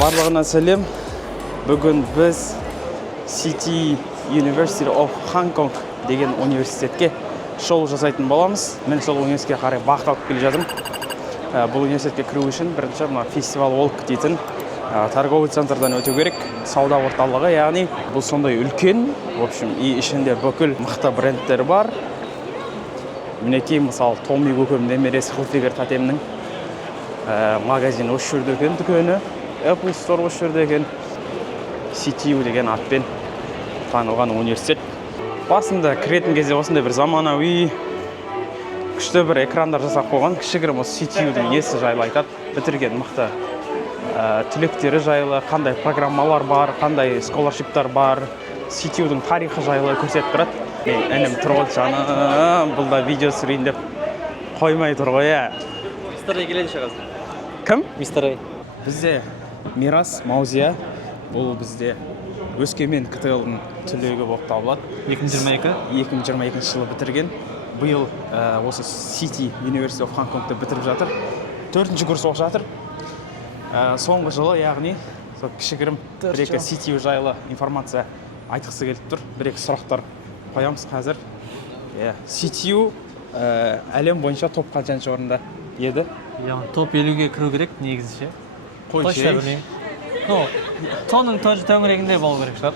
Барлығына сәлем. Бүгін біз City University of Hong Kong деген университетке шоу жасайтын боламыз. Мен сол университетке қарай бағыт алып келе жатырмын. Бұл университетке кіру үшін бірінші фестивал Walk дейтін торговый центрдан өту керек. Сауда орталығы, яғни бұл сондай үлкен, в общем, и ішінде бүкіл мықты брендтер бар. Мінекей, мысалы, Томми көкем немересі Хилфигер татемнің магазин осы жерде екен, дүкені. Apple Store осы жерде екен. CTU деген атпен танылған университет. Басында кіретін кезде осындай бір заманауи күшті бір экрандар жасап қойған. Кішігірім осы CTU-дің есі жайлы айтады. Бітірген мықты түлектері жайлы, қандай программалар бар, қандай сколаршиптар бар, CTU-дің тарихы жайлы көрсетіп тұрады. Әнім тұрғыт жаным, бұл да видео түсірейін деп қоймай тұр ғой, ә. Мистер Рей келеді шығасың. Кім? Мистер Рей. Бізде Мирас Маузия, бұл бізде Өскемен КТЛ-ның түлегі болып табылады. 2022 жылы бітірген. Биыл осы City University of Hong Kong'ты бітіріп жатыр. 4-ші курс оқып жатыр. Соңғы жылы, яғни кішігірім бір-екі CTU жайлы информация айтқысы келіп тұр. Бір-екі сұрақтар қоямыз қазір. CTU әлем бойынша топ қаншаншы орында еді? Топ 50-ге кіру керек негізі ше. Точно білмеймін. Соның төңірегінде болу керек шығар.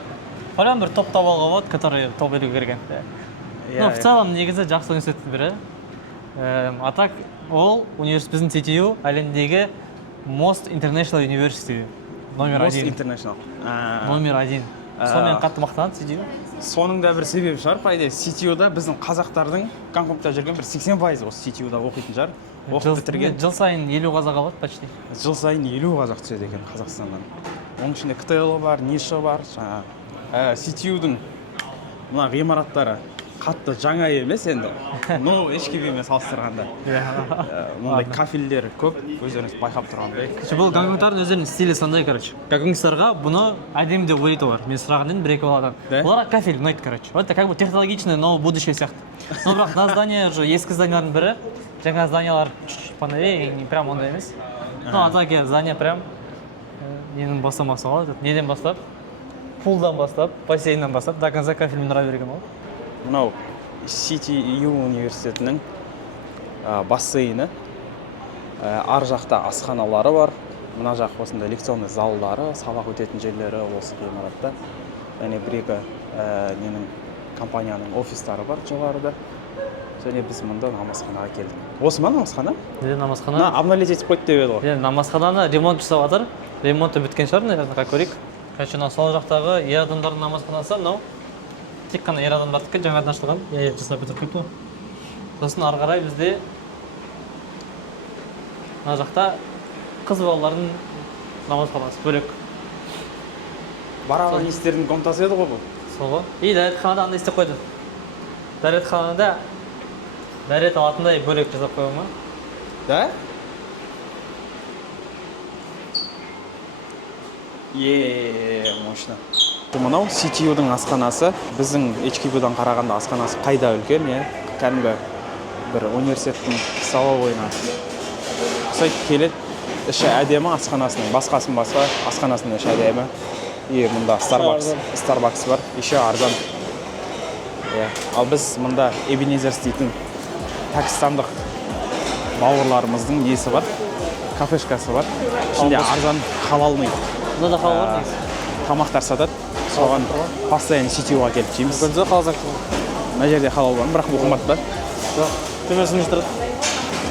Ойлан бір топ табуға болады, который топ 50-ге кірген. В целом негізі жақсы университеттің бірі. А так ол біздің CTU әлемдегі Most International University номер 1. Most International. Номер 1. Сонымен қатты мақтанады CTU. Соның да бір себебі шығар, пайда CTU-да біздің қазақтардың Гонконгта жүрген бір 80% осы CTU-да оқитын шығар. Оқып бітірген. Жыл сайын 50 қазақ алады почти. Жыл сайын 50 қазақ түседі екен Қазақстаннан. Оның ішінде КТЛ бар, Ниша бар. CTU-дің мына ғимараттары қатты жаңа емес енді. Но ешкіммен салыстырғанда. Мұндай кафельдер көп, өздеріңіз байқап тұрғандай. Бұл гонконгтардың өздерінің стилі сондай, короче. Гонконгтарға бұны әдемі деп ойлайды олар. Мен сұраған едім бір-екі баладан. Оларға кафель ұнайды, короче. Это как бы технологичный, но будущее сияқты. Но бірақ мына здание уже ескі зданиялардың бірі. Жаңа зданиялар поновее, не прям ондай емес. Ну, а так здание прям ненің бастамасы болады. Неден бастап? Пулдан бастап, бассейннен бастап, до конца кафельмен тұра берген ол. Мынау CTU университетінің бассейні. Ар жақта асханалары бар. Мына жақ осында лекционный залдары, сабақ өтетін жерлері осы ғимаратта. Және бір-екі ненің компанияның офистары бар жоғарыда. Және біз мұнда намазханаға келдік. Осы ма намазхана? Намазхана. Обновлять етіп қойды деп еді ғой. Намазхананы ремонт жасап жатыр. Ремонты біткен шығар, наверное, как көрейік. Короче, сол жақтағы ер адамдардың намазханасы, мынау тек қана ер адамдардікі жаңадан ашылған. Жасап бітіріп қойыпты ғой. Сосын ары қарай бізде мына жақта қыз балалардың намазханасы бөлек. Барабанистердің комнатасы еді ғой бұл. Сол ғой. Дәретханада андай істеп қойды. Дәретханада дәрет алатындай бөлек жасап қойған ма? Да? Мощно. Мынау CTU-дің асханасы. Біздің HKB-дан қарағанда асханасы қайда үлкен, кәдімгі бір университеттің столовойына ұқсайды келеді. Іші әдемі асханасының, басқасын басқа, асханасының іші әдемі. Мұнда Starbucks бар, еще арзан. Ал біз мұнда Ebenezer дейтін пәкістандық бауырларымыздың несі бар, кафешкасы бар. Ішінде арзан халалный Мұнда да халал бар негізі. Тамақтар сатады. Соған постоянно CTU-ға келіп жейміз. Бүгінде қалазақ. Мына жерде халал бар, бірақ бұл қымбат па? Жоқ, төмесін тұрады.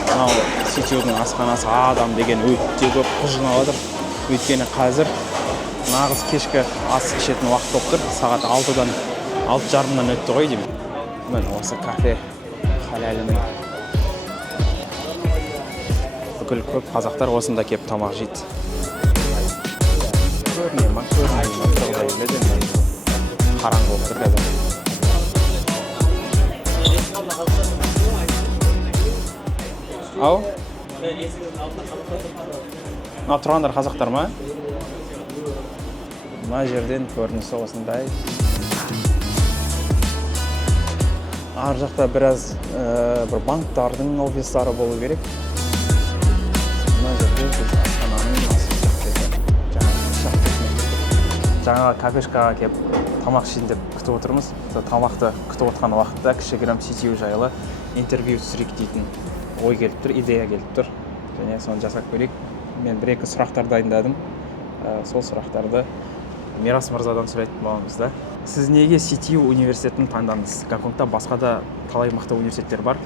Мынау CTU-дің асханасы адам деген өте көп жиналып жатыр. Өйткені қазір нағыз кешкі ас ішетін уақыт болып тұр. Сағат 6-дан 6:30-дан өтті ғой деймін. Міне осы кафе халалының. Бүкіл көп қазақтар осында келіп тамақ жейді. Көрінема, қараңғы болып тұр қазір. Ау? Тұрғандар қазақтар ма? Мына жерден көрінісі осындай. Ар жақта біраз бір банктардың офистары болу керек. Мына жерде біз астананың асыл жаңа кафешкаға келіп тамақ ішейін деп күтіп отырмыз. Тамақты күтіп отқан уақытта кішігірім CTO жайлы интервью түсірейік дейтін ой келіп тұр, идея келіп тұр. Және соны жасап көрейік. Мен бір-екі сұрақтар дайындадым. Сол сұрақтарды Мирас мырзадан сұрайтын боламыз да. Сіз неге CTU университетін таңдадыңыз? Гонконгта басқа да талай мықты университеттер бар.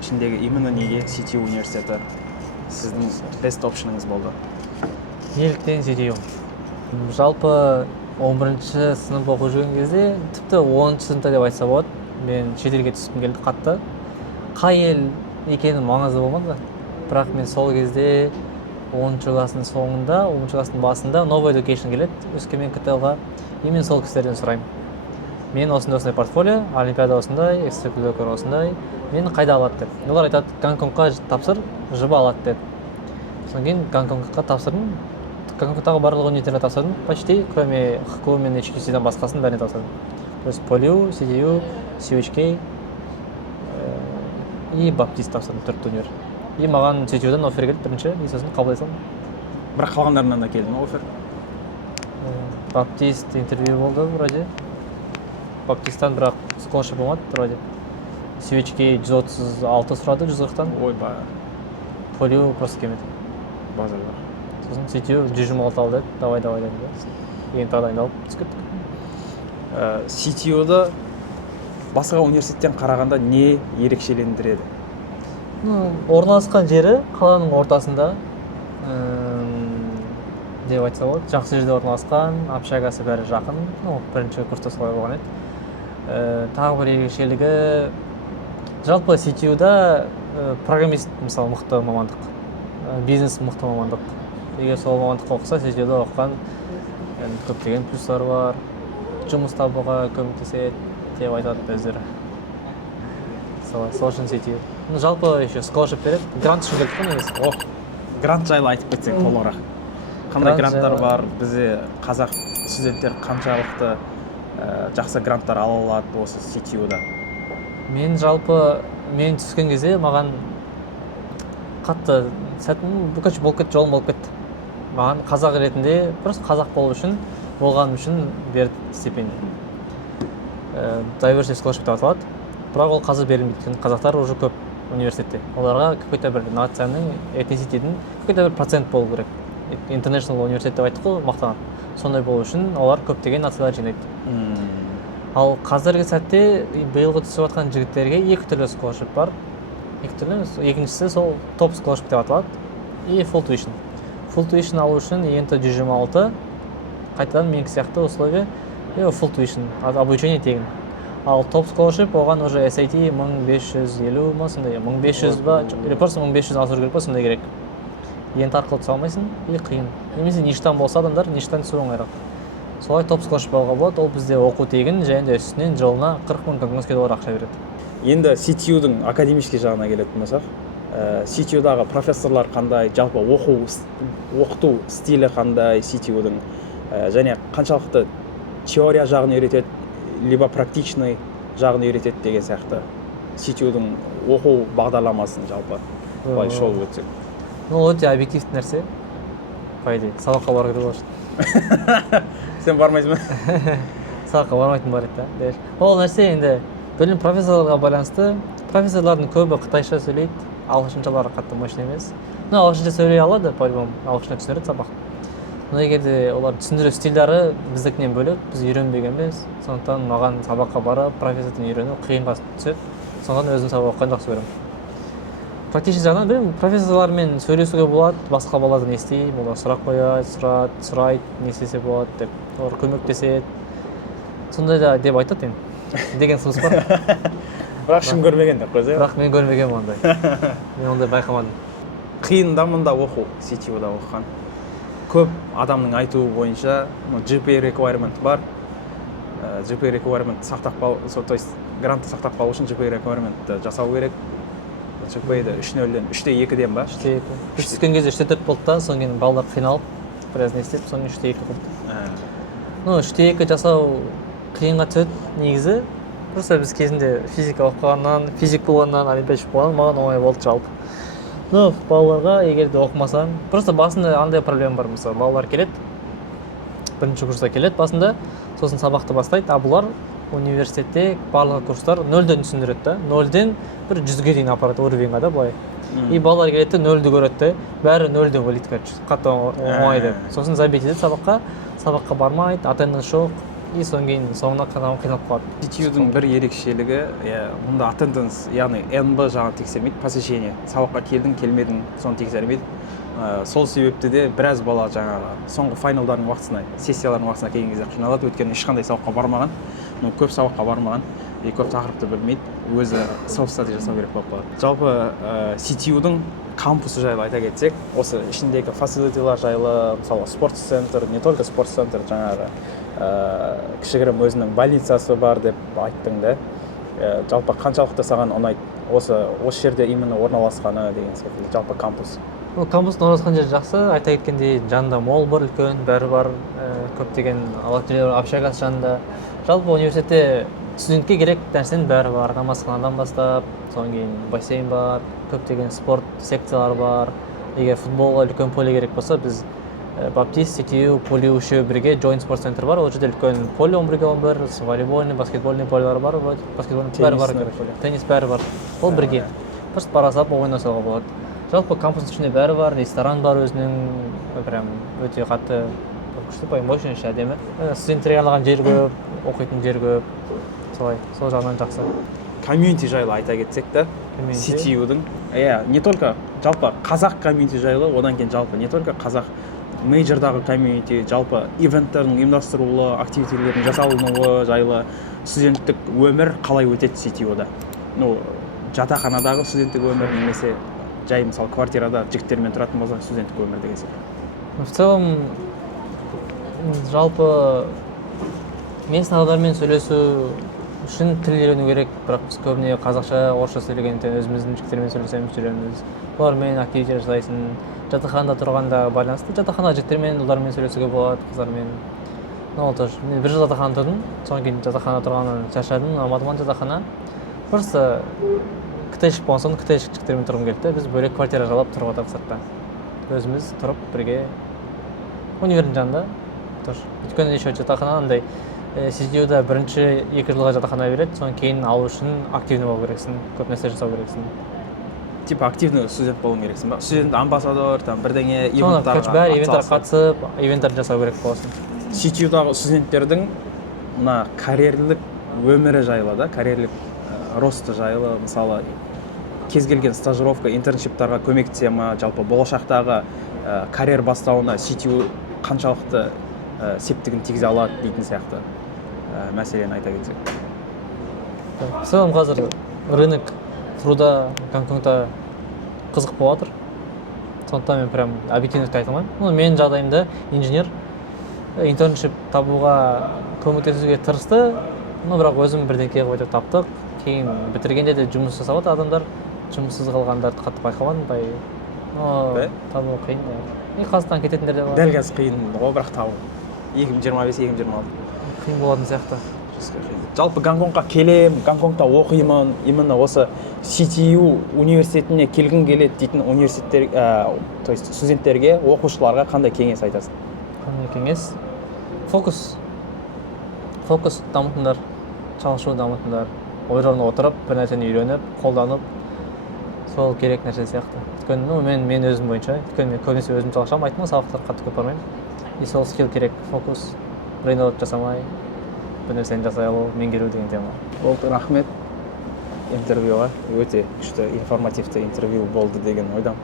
Ішіндегі именно неге CTU университеті сіздің best option'ыңыз болды? Неліктен CTU? Жалпы 11-ші сынып оқып жүрген кезде, тіпті 10-ші сыныпта деп айтса болады, мен шетелге түскім келді қатты. Қай ел екені маңызды болмады. Бірақ мен сол кезде 10-ші кластың соңында, 10-ші кластың басында Новый Education келеді, Өскемен КТЛ-ға. И мен сол кісілерден сұраймын. Мен осындай портфолио, олимпиада осындай, экстракуррикулар осындай, мені қайда алады деп. Олар айтады, Гонконгқа тапсыр, жібі алады деп. Содан кейін Гонконгқа тапсырдым. Гонконгтағы барлық университеттерге тапсырдым. Почти, кроме ХКУ мен HKC-дан басқасын бәріне тапсырдым. То есть Полю, CTU, CUHK и Баптист тапсырдым, 4 универ. И маған CTU-дан оффер келді бірінші, и сосын қабылдай салдым. Бірақ қалғандарынан да келді ме оффер? Баптист интервью болды вроде. Баптисттан бірақ scholarship болмады вроде. CUHK 136 сұрады 140-тан. Ой, ба. Полю просто келмеді. Базар бар. Сосын CTU 126 алды, давай деді. Енді тағы дайындалып түсіп кеттік. CTU-ды басқа университеттен қарағанда не ерекшелендіреді? Орналасқан жері қаланың ортасында, деп айтса болады, жақсы жерде орналасқан, общагасы бәрі жақын, бірінші курста солай болған еді. Тағы бір ерекшелігі, жалпы CTU-да программист мысалы мықты мамандық, бизнес мықты мамандық. Егер сол мамандыққа оқыса, CTU-да оқыған көптеген плюстар бар, жұмыс табуға көмектеседі деп айтады өздері. Сол үшін CTU. Жалпы еще scholarship береді, грант үшін келдік қой негізі. Грант жайлы айтып кетсең толығырақ. Қандай гранттар бар, бізде қазақ студенттер қаншалықты жақсы гранттар ала алады осы CTU-да? Мен түскен кезде маған қатты сәтім болып кетті, жолым болып кетті. Маған қазақ ретінде, просто қазақ болғаным үшін берді стипендия. Diversity scholarship деп аталады. Бірақ ол қазір берілмейді, қазақтар уже көп университетте. Оларға какой-то бір нацияның, этниситетінің какой-то бір процент болу керек. International университет деп айттық қой, мақтанады. Сондай болу үшін олар көптеген нациялар жинайды. Ал қазіргі сәтте биылғы түсіп жатқан жігіттерге екі түрлі scholarship бар. Екіншісі сол топ scholarship деп аталады и full tuition. Full tuition алу үшін ент 126, қайтадан менің сияқты условия, full tuition, обучение тегін. Ал топ scholarship оған уже SAT 1550 ма, сондай, 1500 ба, или просто 1500 асыру керек па, сондай керек. Ент арқылы түсе алмайсың, и қиын. Немесе ништан болса адамдар, ништан түсу оңайырақ. Солай топ scholarship алуға болады, ол бізде оқу тегін, және де үстінен жылына 40 мың гонконгский доллар ақша береді. Енді CTU-дің академический жағына келетін болсақ, CTU-дағы профессорлар қандай, жалпы оқыту стилі қандай CTU-дің, және қаншалықты теория жағын үйретеді, либо практичный жағын үйретеді деген сияқты CTU-дің оқу бағдарламасын жалпы былай шолып өтсек. Өте объективті нәрсе. По идее, сабаққа бару керек болады. Сен бармайсың ба? Сабаққа бармайтын бар еді. Ол нәрсе енді білім профессорларға байланысты. Профессорлардың көбі қытайша сөйлейді, ағылшыншалары қатты мощный емес. Ағылшынша сөйлей алады, по-любому ағылшынша түсіндіреді сабақ. Но егерде олар түсіндіру стильдары біздікінен бөлек, біз үйренбегенбіз. Сондықтан маған сабаққа барып, профессордан үйрену қиынға түседі. Сондықтан өзім сабақ оқығанды жақсы көремін. Практически жағынан білемін, профессорлармен сөйлесуге болады, басқа баладан естеймін, олар сұрақ қояды, сұрайды, не істесе болады деп, олар көмектеседі. Сондай да деп айтады енді. Деген сөз бар. Бірақ шын көрмеген деп қойса. Бірақ мен көрмегенмін ондай. Мен ондай байқамадым. Қиында мында оқу, CTU-да оқыған. Көп адамның айтуы бойынша GPA requirement бар. GPA requirement сақтап қалу, то есть грантты сақтап қалу үшін GPA requirement жасау керек. GPA-ді 3.0-ден 3.2-ден ба? 3.2. Біз түскен кезде 3.4 болды да, соң кейін балдар қиналып, біраз не істеп, соң 3.2 болды. 3.2 жасау қиынға түседі негізі. Просто біз кезінде физика оқығаннан, физик болғаннан, олимпиадшы болғаннан маған оңай болды жалпы. Балаларға егер де оқымасаң, просто басында андай проблема бар, мысалы балалар келеді, бірінші курста келеді басында, сосын сабақты бастайды, а бұлар университетте барлығы курстар 0-ден түсіндіреді да, 0-ден бір 100-ге дейін апарады уровеньға да былай. И балалар келеді, 0-ді көреді де, бәрі 0 деп ойлайды, короче, қатты оңай деп. Сосын забить етеді сабаққа бармайды, attendance жоқ, и содан кейін соңына қиналып қалады. CTU-дің бір ерекшелігі, мұнда attendance, яғни NB жағын тексермейді, посещение. Сабаққа келдің, келмедің, соны тексермейді. Сол себепті де біраз бала жаңағы соңғы файналдардың уақытысына, сессиялардың уақытысына келген кезде қиналады, өйткені ешқандай сабаққа бармаған, көп сабаққа бармаған, көп тақырыпты білмейді, өзі self-study жасау керек болып қалады. Жалпы CTU-дің кампусы жайлы айта кетсек, осы ішіндегі фасилитилар жайлы, мысалы спорт-центр, не только спорт-центр, жаңағы кішігірім өзінің больницасы бар деп айттың да. Жалпы қаншалықты саған ұнайды осы жерде именно орналасқаны деген секілді, жалпы кампус? Кампустың орналасқан жері жақсы, айта кеткендей жанында мол бар, үлкен, бәрі бар, көптеген алакөлер, общагасы жанында. Жалпы университетте студентке керек нәрсенің бәрі бар, намазханадан бастап, содан кейін бассейн бар, көптеген спорт секциялар бар. Егер футболға үлкен поле керек болса, біз Баптист, CTU, поле үшеуі бірге Joint Sport Center бар, ол жерде үлкен поле 11-11, волейбольный, баскетбольный полелар бар, баскетбольный бәрі бар, теннис бәрі бар, ол бірге. Просто парасап ойнасуға болады. Жалпы кампустың ішінде бәрі бар, ресторан бар өзінің, прям өте қатты күшті, мощный, әдемі. Студенттерге арналған жер көп, оқитын жер көп, солай, сол жағынан жақсы. Комьюнити жайлы айта кетсек та, CTU-дің, не только жалпы қазақ комьюнити жайлы, одан кейін жалпы не только қазақ мейджордағы комьюнити, жалпы ивенттердің ұйымдастырылуы, активитилердің жасалынуы жайлы студенттік өмір қалай өтеді CTU-да. Жатақханадағы студенттік өмір немесе жай мысалы квартирада жігіттермен тұратын болса студенттік өмір деген сияқты. В целом, жалпы местный адамдармен сөйлесу үшін тіл үйрену керек, бірақ біз көбіне қазақша, орысша сөйлегендіктен өзіміздің жігіттермен сөйлесеміз, жүреміз. Олармен активитет жасайсың. Жатақханада тұрғанда байланысты, жатақхана жігіттермен, ұлдармен сөйлесуге болады, қыздармен. Ол тоже. Мен бір жыл жатақханада тұрдым, содан кейін жатақханада тұрғаннан шаршадым, ұнамады жатақхана. Просто ктшік болған соң ктшік жігіттермен тұрғым келді. Біз бөлек квартира жалап тұрып отырдық сыртта. Өзіміз тұрып бірге универдің жанында. Өйткені еще жатақхана андай CTU-да бірінші 2 жылға жатақхана береді, содан кейін алу үшін активный болу керексің, көп нәрсе жасау керексің. Типа активный студент болу керексің ба? Студент амбассадор, там бірдеңе ивенттарға бәрі ивенттарға қатысып, ивенттер жасау керек боласың. CTU-дағы студенттердің мына карьерлік өмірі жайлы да, карьерлік росты жайлы, мысалы кез келген стажировка, интерншиптарға көмектесе ма, жалпы болашақтағы карьер бастауына CTU қаншалықты септігін тигізе алады дейтін сияқты мәселені айта кетсек. В целом қазір рынок труда Гонконгта қызық болып жатыр. Сондықтан мен прям объективность айта алмаймын. Менің жағдайымда инженер интерншип табуға көмектесуге тырысты, бірақ өзім бірдеңке қойып таптық. Кейін бітіргенде де жұмыс жасап жатыр адамдар, жұмыссыз қалғандарды қатты байқамадым. Табу қиын. Қазақстаннан кететіндер де бар. Дәл қазір қиын ғой, бірақ табу 2025-2026 қиын болатын сияқты. Жалпы Гонконгқа келем, Гонконгта оқимын, именно осы CTU университетіне келгім келеді дейтін университеттер, то есть студенттерге, оқушыларға қандай кеңес айтасың? Қандай кеңес? Фокус дамытыңдар, çalışу дамытыңдар. Ойларына отырып, бір нәрсені үйреніп, қолданып, сол керек нәрсе сияқты. Өйткені мен өзім бойынша, өйткені мен көбінесе өзім çalışамын, айттым, сабақтар қатты көп бармаймын. И сол скилл керек, фокус, брейнрот жасамай, бір нәрсені жасай алу, меңгеру деген тема. Болды, рахмет интервьюға. Өте күшті информативті интервью болды деген ойдам.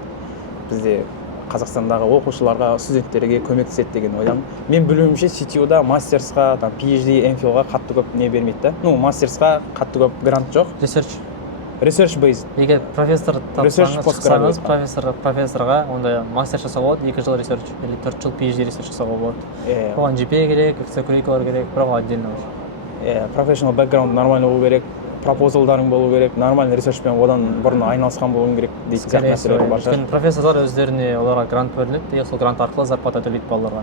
Бізде Қазақстандағы оқушыларға, студенттерге көмектеседі деген ойдам. Мен білуімше CTU-да мастерсқа, PhD, MPhil-ға қатты көп не бермейді да. Мастерсқа қатты көп грант жоқ. Research based. Егер профессор тапсаңыз, профессорға онда мастер жасауға болады, 2 жыл research, или 4 жыл PhD research жасауға болады. Оған GPA керек, экстракуррикулар керек, бірақ отдельно. Professional background нормально болу керек, пропозалдарың болу керек, нормальный ресерчпен одан бұрын айналысқан болуың керек дейтін сияқты мәселелер бар. Өйткені профессорлар өздеріне оларға грант бөлінеді, сол грант арқылы зарплата төлейді балаларға.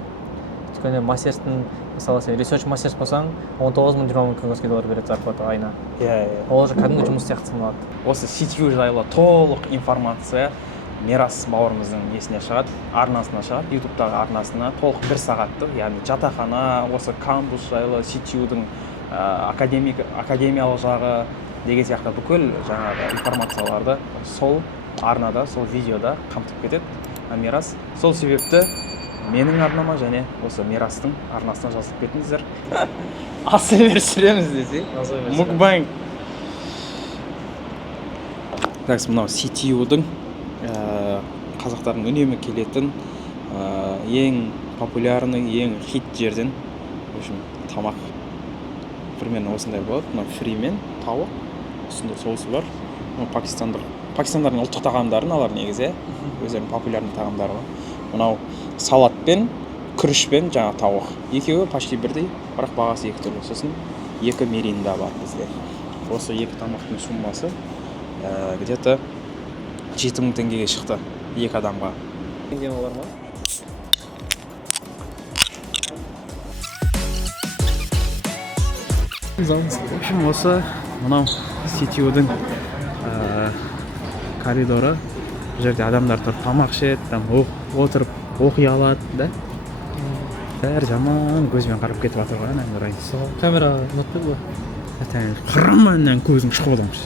Өйткені мастерстің, мысалы сен research мастерс болсаң, 19,000-20,000 көңілске доллар береді зарплата айына. Ол же кәдімгі жұмыс сияқты саналады. Осы CTU жайлы толық информация Мирас бауырымыздың несіне шығады, арнасына шығады, ютубтағы арнасына толық 1 сағаттық, яғни жатақхана, осы кампус жайлы, CTU-дің академиялық жағы деген сияқты бүкіл жаңағы информацияларды сол арнада, сол видеода қамтып кетеді Мирас. Сол себепті менің арнама және осы Мирастың арнасына жазылып кетіңіздер. Асывер сүреміз десе. Мукбанг. Так, мынау CTU-дің қазақтардың үнемі келетін ең популярный, ең хит жерден в общем тамақ примерно осындай болады. Мына фримен тауық, үстінде соусы бар. Пакистандардың ұлттық тағамдарын алар негізі, өздерінің популярный тағамдары бар. Мынау салатпен, күрішпен жаңа тауық. Екеуі почти бірдей, бірақ бағасы екі түрлі. Сосын 2 меринда бар бізде. Осы 2 тамақтың суммасы где-то 7000 теңгеге шықты 2 адамға. Теңгем бар ма? В общем, осы мынау CTU-дің коридоры. Бұл жерде адамдар тұрып тамақ ішеді, там отырып оқи алады, да? Бәрі жаман көзбен қарап кетіп жатыр ғой, ана район. Камера ұнатпайды ғой. Құраманнан көзің шығып отырмыз.